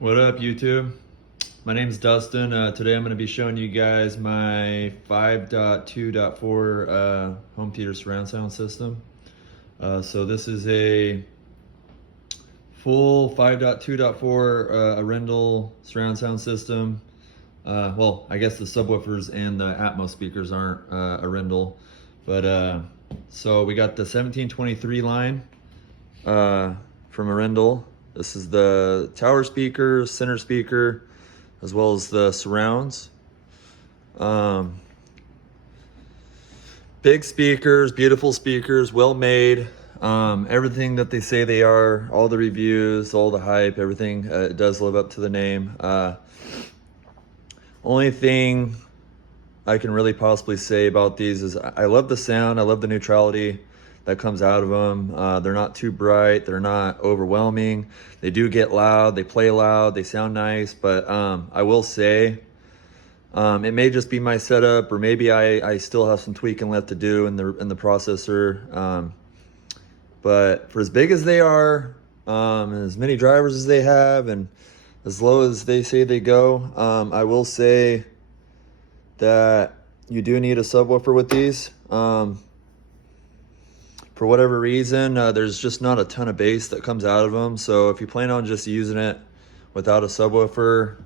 What up, YouTube? My name's Dustin. Today I'm going to be showing you guys my 5.2.4 home theater surround sound system. So this is a full 5.2.4 Arendal surround sound system. Well, I guess the subwoofers and the Atmos speakers aren't Arendal, but so we got the 1723 line from Arendal. This is the tower speaker, center speaker, as well as the surrounds. Big speakers, beautiful speakers, well made. Everything that they say they are, all the reviews, all the hype, everything, it does live up to the name. Only thing I can really possibly say about these is I love the sound, I love the neutrality that comes out of them. They're not too bright, they're not overwhelming. They do get loud, they play loud, they sound nice, but I will say it may just be my setup, or maybe I still have some tweaking left to do in the processor. But for as big as they are, and as many drivers as they have, and as low as they say they go, I will say that you do need a subwoofer with these. For whatever reason, there's just not a ton of bass that comes out of them. So if you plan on just using it without a subwoofer,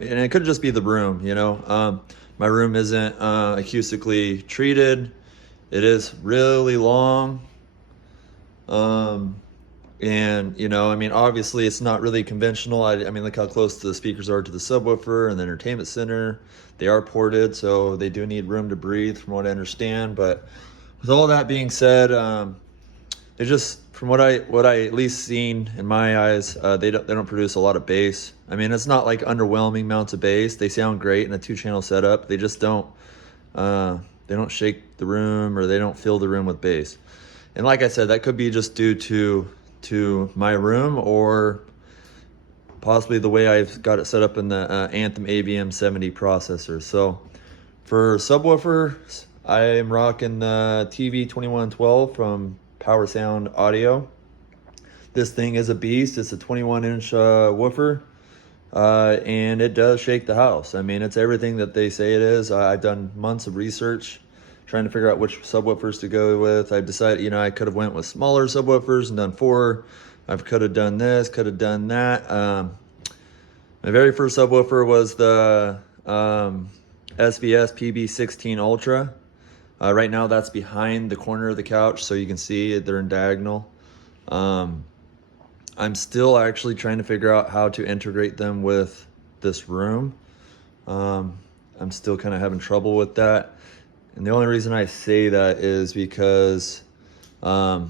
and it could just be the room, you know. My room isn't acoustically treated. It is really long. And, you know, I mean, obviously it's not really conventional. I mean, look how close the speakers are to the subwoofer and the entertainment center. They are ported, so they do need room to breathe from what I understand. But with all that being said, they just, from what I at least seen in my eyes, they don't produce a lot of bass. I mean, it's not like underwhelming amounts of bass. They sound great in a 2-channel setup. They just don't shake the room, or they don't fill the room with bass. And like I said, that could be just due to my room, or possibly the way I've got it set up in the Anthem AVM 70 processor. So for subwoofers, I am rocking the TV2112 from Power Sound Audio. This thing is a beast. It's a 21-inch woofer, and it does shake the house. I mean, it's everything that they say it is. I've done months of research trying to figure out which subwoofers to go with. I've decided, you know, I could have went with smaller subwoofers and done 4. I could have done this, could have done that. My very first subwoofer was the SVS PB16 Ultra. Right now that's behind the corner of the couch, so you can see they're in diagonal. I'm still actually trying to figure out how to integrate them with this room. I'm still kind of having trouble with that. And the only reason I say that is because, so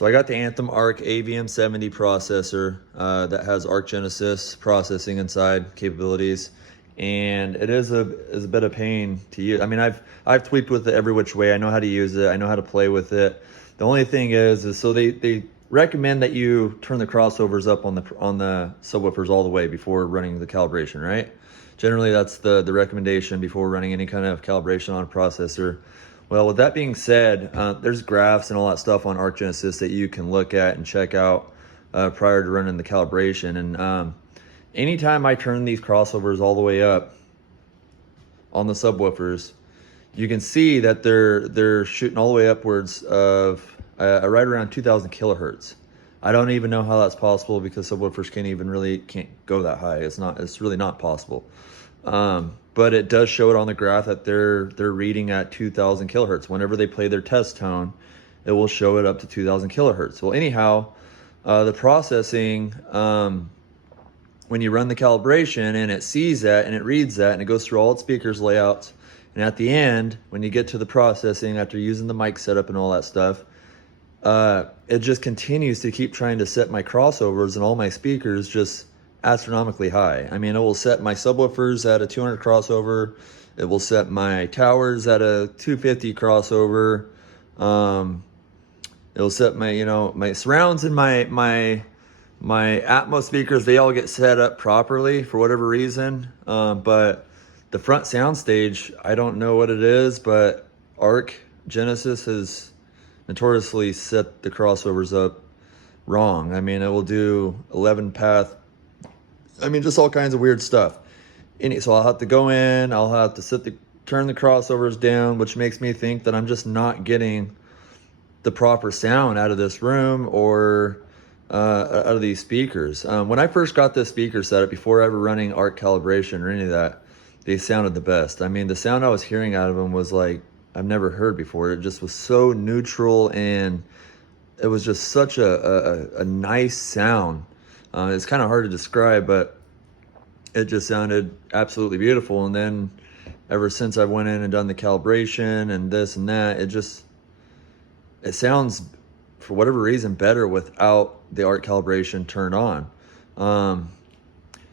I got the Anthem Arc AVM 70 processor that has Arc Genesis processing inside capabilities. And it is a bit of pain to use. I mean, I've tweaked with it every which way. I know how to use it. I know how to play with it. The only thing is so they recommend that you turn the crossovers up on the subwoofers all the way before running the calibration, right? Generally, that's the recommendation before running any kind of calibration on a processor. Well, with that being said, there's graphs and all that stuff on Arc Genesis that you can look at and check out prior to running the calibration. And anytime I turn these crossovers all the way up on the subwoofers, you can see that they're shooting all the way upwards of right around 2,000 kilohertz. I don't even know how that's possible, because subwoofers can't go that high. It's really not possible. But it does show it on the graph that they're reading at 2,000 kilohertz. Whenever they play their test tone, it will show it up to 2,000 kilohertz. Well, anyhow, the processing, when you run the calibration and it sees that and it reads that and it goes through all its speakers layouts, and at the end, when you get to the processing after using the mic setup and all that stuff, it just continues to keep trying to set my crossovers and all my speakers just astronomically high. I mean, it will set my subwoofers at a 200 crossover. It will set my towers at a 250 crossover. It'll set my surrounds and my Atmos speakers. They all get set up properly for whatever reason. But the front soundstage, I don't know what it is, but Arc Genesis has notoriously set the crossovers up wrong. I mean, it will do 11 path I mean, just all kinds of weird stuff. So I'll have to go in, I'll have to turn the crossovers down, which makes me think that I'm just not getting the proper sound out of this room or out of these speakers. When I first got this speaker setup, before ever running art calibration or any of that, they sounded the best. I mean, the sound I was hearing out of them was like I've never heard before. It just was so neutral, and it was just such a nice sound. It's kind of hard to describe, but it just sounded absolutely beautiful. And then ever since I went in and done the calibration and this and that, it sounds, for whatever reason, better without the art calibration turned on.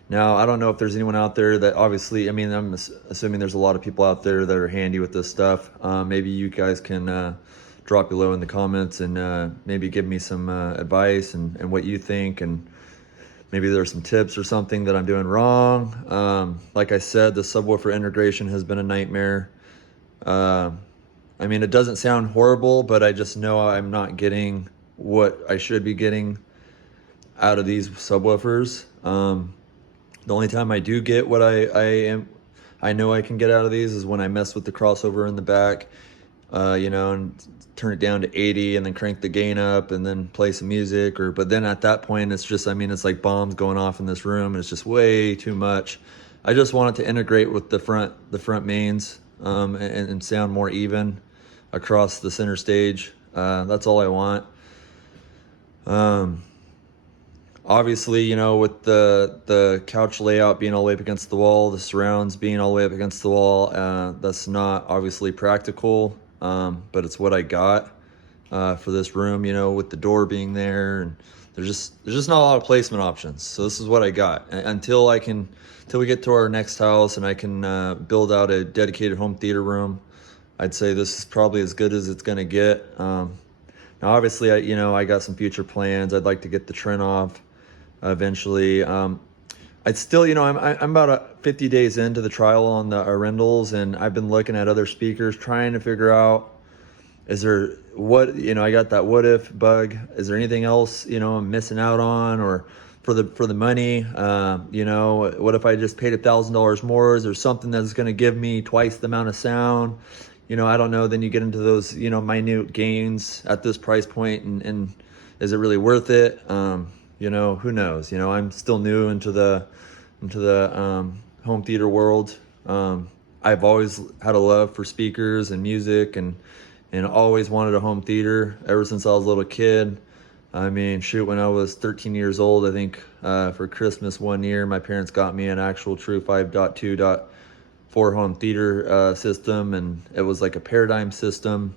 Now, I don't know if there's anyone out there that, obviously, I mean, I'm assuming there's a lot of people out there that are handy with this stuff. Maybe you guys can drop below in the comments and maybe give me some advice and what you think, and maybe there's some tips or something that I'm doing wrong. Like I said, the subwoofer integration has been a nightmare. I mean, it doesn't sound horrible, but I just know I'm not getting what I should be getting out of these subwoofers. The only time I do get what I know I can get out of these is when I mess with the crossover in the back, you know, and turn it down to 80 and then crank the gain up and then play some music. But then at that point, it's just, I mean, it's like bombs going off in this room, and it's just way too much. I just want it to integrate with the front mains, and sound more even across the center stage. That's all I want. Obviously, you know, with the couch layout being all the way up against the wall, the surrounds being all the way up against the wall, that's not obviously practical, but it's what I got for this room, you know, with the door being there, and there's just not a lot of placement options. So this is what I got until we get to our next house and I can build out a dedicated home theater room. I'd say this is probably as good as it's gonna get. Now, obviously, I got some future plans. I'd like to get the Trent off eventually. I'd still, I'm about 50 days into the trial on the Arendals, and I've been looking at other speakers, trying to figure out, I got that what if bug. Is there anything else, I'm missing out on, or for the money, what if I just paid $1,000 more? Is there something that's going to give me twice the amount of sound? I don't know. Then you get into those, minute gains at this price point, and is it really worth it? Who knows? I'm still new into the home theater world. I've always had a love for speakers and music, and always wanted a home theater ever since I was a little kid. I mean, shoot, when I was 13 years old, I think for Christmas one year, my parents got me an actual true 5.2.4 home theater system, and it was like a Paradigm system.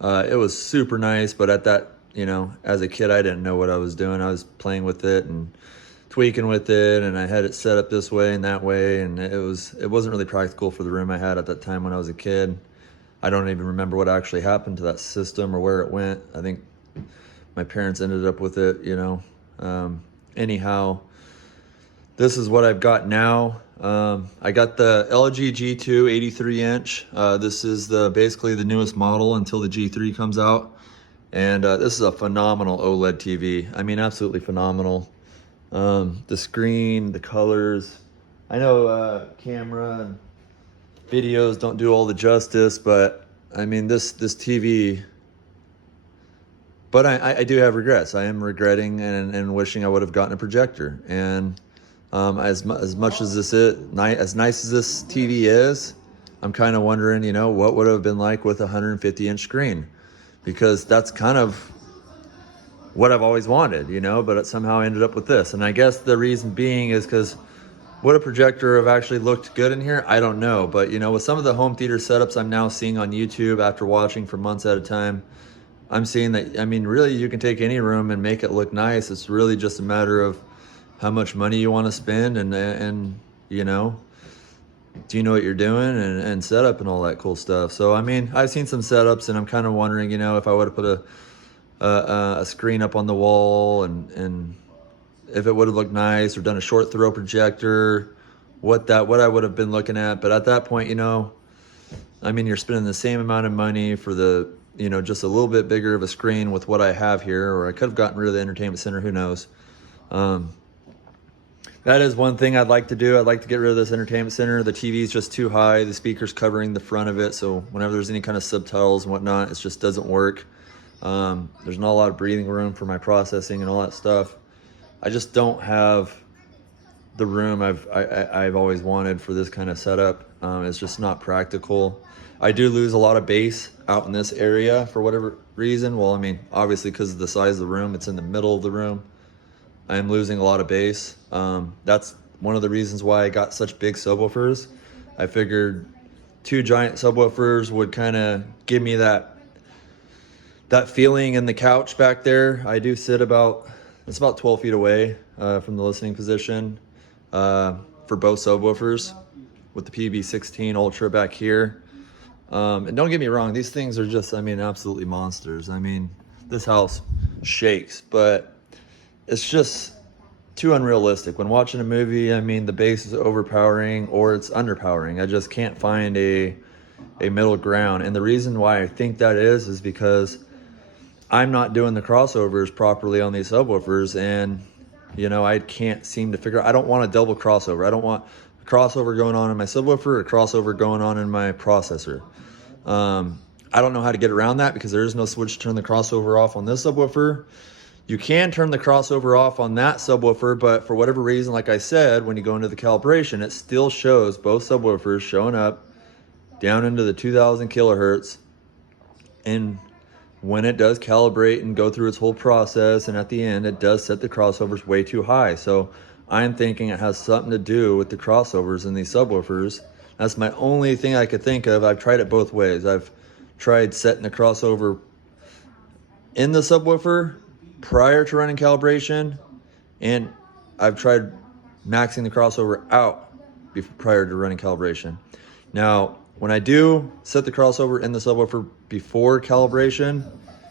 It was super nice, but at that, as a kid, I didn't know what I was doing. I was playing with it and tweaking with it, and I had it set up this way and that way, and it wasn't really practical for the room I had at that time when I was a kid. I don't even remember what actually happened to that system or where it went. I think my parents ended up with it, anyhow, this is what I've got now. I got the LG G2 83 inch. This is basically the newest model until the G3 comes out. And this is a phenomenal OLED TV. I mean, absolutely phenomenal. The screen, the colors. I know camera and videos don't do all the justice, but I mean, this TV. But I do have regrets. I am regretting and wishing I would have gotten a projector. And as much as as nice as this TV is, I'm kind of wondering, what would it have been like with a 150-inch screen? Because that's kind of what I've always wanted, but it somehow ended up with this. And I guess the reason being is because would a projector have actually looked good in here? I don't know. But, with some of the home theater setups I'm now seeing on YouTube after watching for months at a time, I'm seeing that, I mean, really, you can take any room and make it look nice. It's really just a matter of how much money you want to spend and do you know what you're doing, and setup and all that cool stuff. So, I mean, I've seen some setups, and I'm kind of wondering, if I would have put a screen up on the wall and if it would have looked nice, or done a short throw projector, what I would have been looking at. But at that point, I mean, you're spending the same amount of money for the, just a little bit bigger of a screen with what I have here, or I could have gotten rid of the entertainment center, who knows. That is one thing I'd like to do. I'd like to get rid of this entertainment center. The TV's just too high. The speaker's covering the front of it, so whenever there's any kind of subtitles and whatnot, it just doesn't work. There's not a lot of breathing room for my processing and all that stuff. I just don't have the room I've always wanted for this kind of setup. It's just not practical. I do lose a lot of bass out in this area for whatever reason. Well, I mean, obviously because of the size of the room, it's in the middle of the room. I am losing a lot of bass. That's one of the reasons why I got such big subwoofers. I figured 2 giant subwoofers would kind of give me that feeling in the couch back there. I do sit it's about 12 feet away from the listening position for both subwoofers with the PB16 Ultra back here. And don't get me wrong, these things are just, I mean, absolutely monsters. I mean, this house shakes, but it's just too unrealistic. When watching a movie, I mean, the bass is overpowering or it's underpowering. I just can't find a middle ground. And the reason why I think that is because I'm not doing the crossovers properly on these subwoofers, and you know, I can't seem to figure out, I don't want a double crossover. I don't want a crossover going on in my subwoofer or a crossover going on in my processor. I don't know how to get around that because there is no switch to turn the crossover off on this subwoofer. You can turn the crossover off on that subwoofer, but for whatever reason, like I said, when you go into the calibration, it still shows both subwoofers showing up down into the 2000 kilohertz. And when it does calibrate and go through its whole process, and at the end, it does set the crossovers way too high. So I'm thinking it has something to do with the crossovers in these subwoofers. That's my only thing I could think of. I've tried it both ways. I've tried setting the crossover in the subwoofer prior to running calibration, and I've tried maxing the crossover out prior to running calibration. Now, when I do set the crossover in the subwoofer before calibration,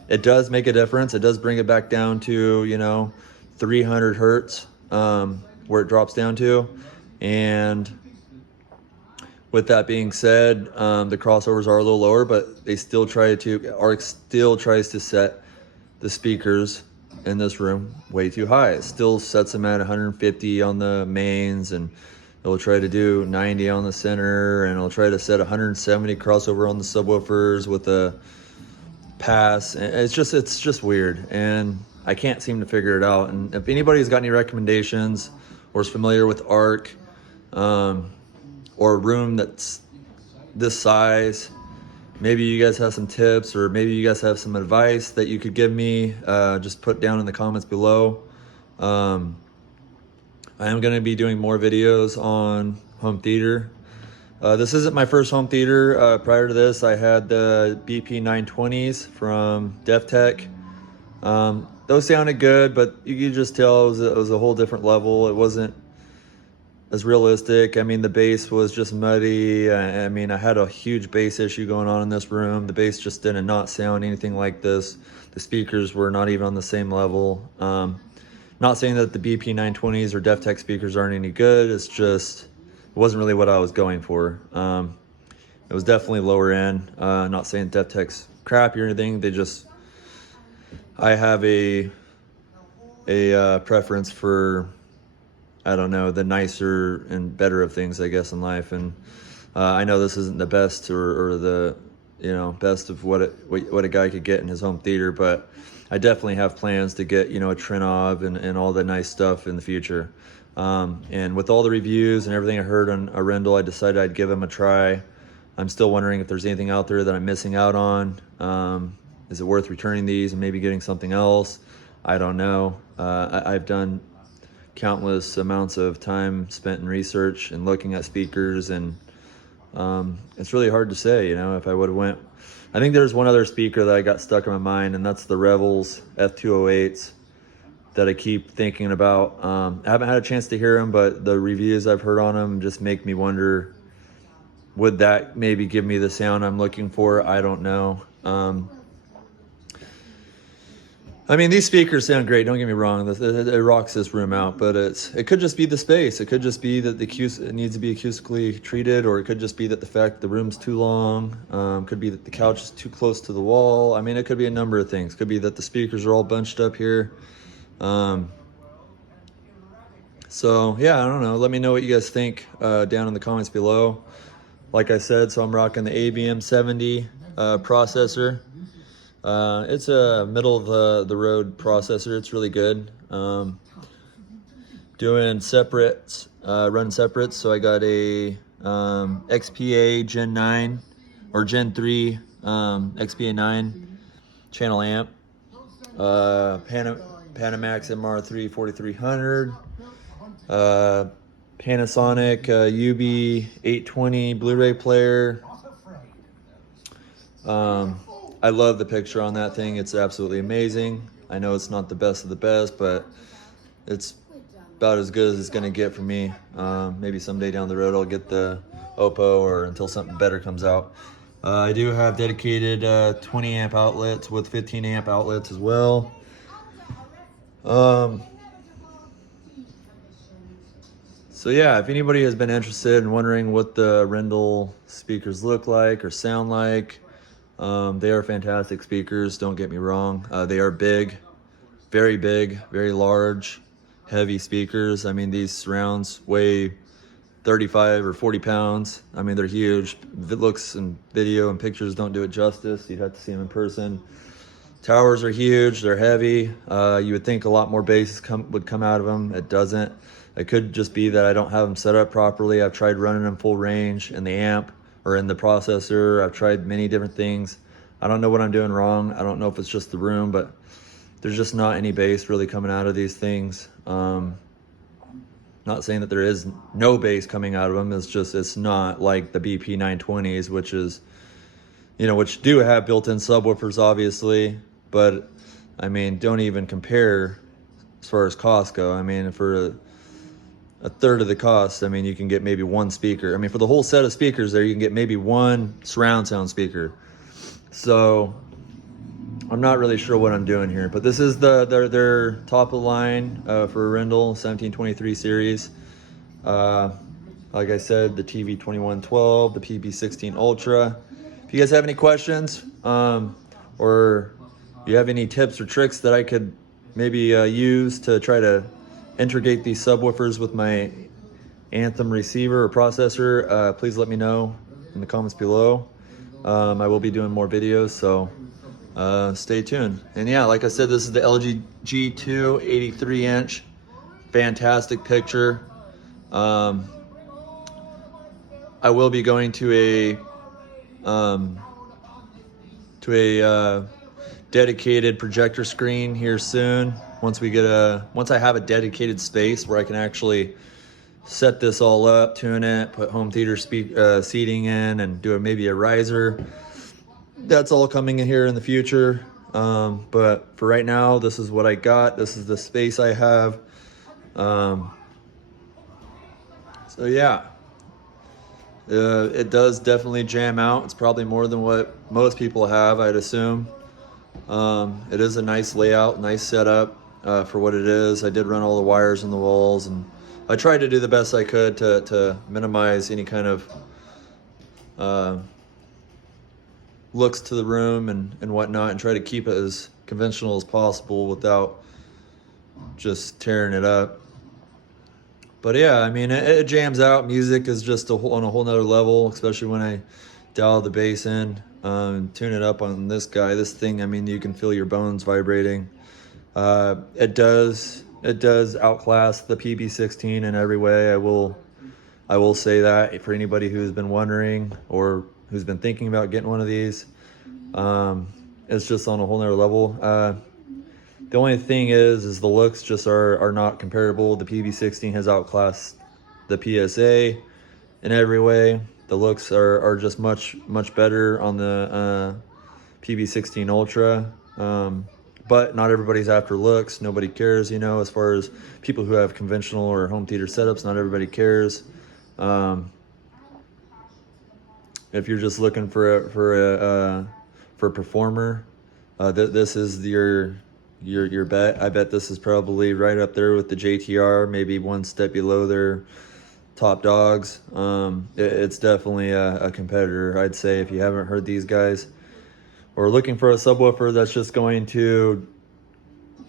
it does make a difference. It does bring it back down to, you know, 300 hertz, where it drops down to. And with that being said, the crossovers are a little lower, but they still tries to set the speakers in this room way too high. It still sets them at 150 on the mains, and it'll try to do 90 on the center, and it'll try to set 170 crossover on the subwoofers with a pass. And it's just weird, and I can't seem to figure it out. And if anybody's got any recommendations or is familiar with ARC, or a room that's this size, maybe you guys have some tips, or maybe you guys have some advice that you could give me, just put down in the comments below. I am going to be doing more videos on home theater. This isn't my first home theater. Prior to this, I had the BP 920s from DefTech. Those sounded good, but you could just tell it was a whole different level. It wasn't as realistic. I mean, the bass was just muddy. I mean, I had a huge bass issue going on in this room. The bass just did not sound anything like this. The speakers were not even on the same level. Not saying that the BP 920s or DefTech speakers aren't any good. It's just, it wasn't really what I was going for. It was definitely lower end. Not saying DefTech's crappy or anything. I have a preference for, I don't know, the nicer and better of things, I guess, in life. And I know this isn't the best or the, you know, best of what a guy could get in his home theater, but I definitely have plans to get, you know, a Trinov and all the nice stuff in the future. And with all the reviews and everything I heard on Arendal, I decided I'd give him a try. I'm still wondering if there's anything out there that I'm missing out on. Is it worth returning these and maybe getting something else? I don't know. I've done countless amounts of time spent in research and looking at speakers, and it's really hard to say, you know, if I would have went. I think there's one other speaker that I got stuck in my mind, and that's the Revels F208s that I keep thinking about. I haven't had a chance to hear them, but the reviews I've heard on them just make me wonder, would that maybe give me the sound I'm looking for? I don't know. I mean, these speakers sound great, don't get me wrong. It rocks this room out, but it could just be the space. It could just be that it needs to be acoustically treated, or it could just be that the fact the room's too long. Could be that the couch is too close to the wall. I mean, it could be a number of things. Could be that the speakers are all bunched up here. So So yeah, I don't know. Let me know what you guys think down in the comments below. Like I said, so I'm rocking the ABM 70 processor. It's a middle of the road processor. It's really good. Doing separates, run separates. So I got a XPA Gen 9 or Gen 3 XPA 9 channel amp. Panamax MR3 4300. Panasonic UB820 Blu-ray player. I love the picture on that thing. It's absolutely amazing. I know it's not the best of the best, but it's about as good as it's gonna get for me. Maybe someday down the road I'll get the Oppo, or until something better comes out. I do have dedicated 20 amp outlets with 15 amp outlets as well. So yeah, if anybody has been interested and wondering what the Arendal speakers look like or sound like, they are fantastic speakers, don't get me wrong. They are big, very large, heavy speakers. I mean, these surrounds weigh 35 or 40 pounds. I mean, they're huge. Looks and video and pictures don't do it justice. You'd have to see them in person. Towers are huge, they're heavy. You would think a lot more bass would come out of them. It doesn't. It could just be that I don't have them set up properly. I've tried running them full range in the amp or in the processor. I've tried many different things. I don't know what I'm doing wrong. I don't know if it's just the room, but there's just not any bass really coming out of these things. Not saying that there is no bass coming out of them. It's just, it's not like the BP 920s, which is, you know, which do have built-in subwoofers, obviously, but I mean, don't even compare as far as cost go. I mean, for a third of the cost, I mean, you can get maybe one speaker. I mean, for the whole set of speakers there, you can get maybe one surround sound speaker. So I'm not really sure what I'm doing here, but this is their top of the line for Arendal 1723 series. Like I said, the TV2112, the PB16 Ultra. If you guys have any questions, or you have any tips or tricks that I could maybe use to try to integrate these subwoofers with my Anthem receiver or processor, please let me know in the comments below. I will be doing more videos, so stay tuned. And yeah, like I said, this is the LG G2 83-inch. Fantastic picture. I will be going to a dedicated projector screen here soon. Once I have a dedicated space where I can actually set this all up, tune it, put home theater seating in, and do maybe a riser. That's all coming in here in the future. But for right now, this is what I got. This is the space I have. So yeah, it does definitely jam out. It's probably more than what most people have, I'd assume. It is a nice layout, nice setup for what it is. I did run all the wires in the walls, and I tried to do the best I could to minimize any kind of looks to the room and whatnot, and try to keep it as conventional as possible without just tearing it up. But yeah, I mean, it jams out. Music is just on a whole nother level, especially when I dial the bass in and tune it up on this guy. This thing, I mean, you can feel your bones vibrating. It does outclass the PB16 in every way. I will say that for anybody who's been wondering or who's been thinking about getting one of these. It's just on a whole nother level. The only thing is the looks just are not comparable. The PB16 has outclassed the PSA in every way. The looks are just much better on the PB16 Ultra. But not everybody's after looks. Nobody cares, you know, as far as people who have conventional or home theater setups, not everybody cares. If you're just looking for a performer, this is your bet. I bet this is probably right up there with the JTR, maybe one step below their top dogs. It's definitely a competitor, I'd say. If you haven't heard these guys or looking for a subwoofer that's just going to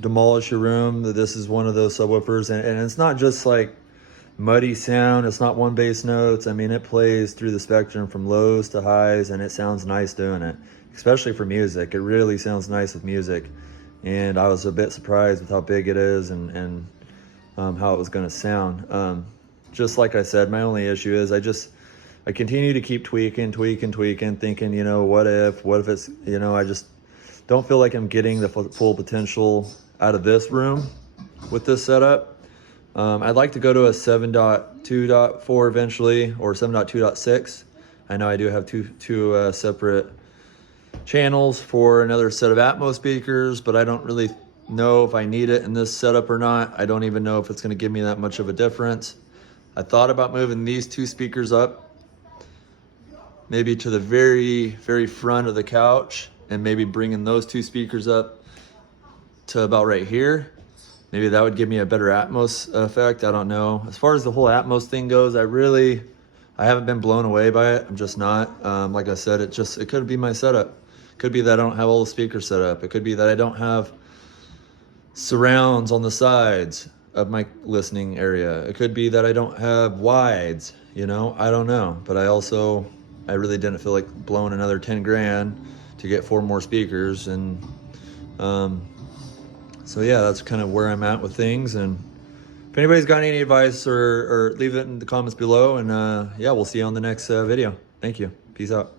demolish your room, this is one of those subwoofers. And it's not just like muddy sound. It's not one bass notes. I mean, it plays through the spectrum from lows to highs, and it sounds nice doing it, especially for music. It really sounds nice with music. And I was a bit surprised with how big it is and how it was going to sound. Just like I said, my only issue is I continue to keep tweaking, thinking, you know, what if it's, you know, I just don't feel like I'm getting the full potential out of this room with this setup. I'd like to go to a 7.2.4 eventually, or 7.2.6. I know I do have two separate channels for another set of Atmos speakers, but I don't really know if I need it in this setup or not. I don't even know if it's going to give me that much of a difference. I thought about moving these two speakers up, maybe to the very, very front of the couch, and maybe bringing those two speakers up to about right here. Maybe that would give me a better Atmos effect. I don't know. As far as the whole Atmos thing goes, I haven't been blown away by it. I'm just not. Like I said, it could be my setup. It could be that I don't have all the speakers set up. It could be that I don't have surrounds on the sides of my listening area. It could be that I don't have wides, you know, I don't know. But I really didn't feel like blowing another 10 grand to get 4 more speakers. And so yeah, that's kind of where I'm at with things. And if anybody's got any advice, or leave it in the comments below. And yeah, we'll see you on the next video. Thank you. Peace out.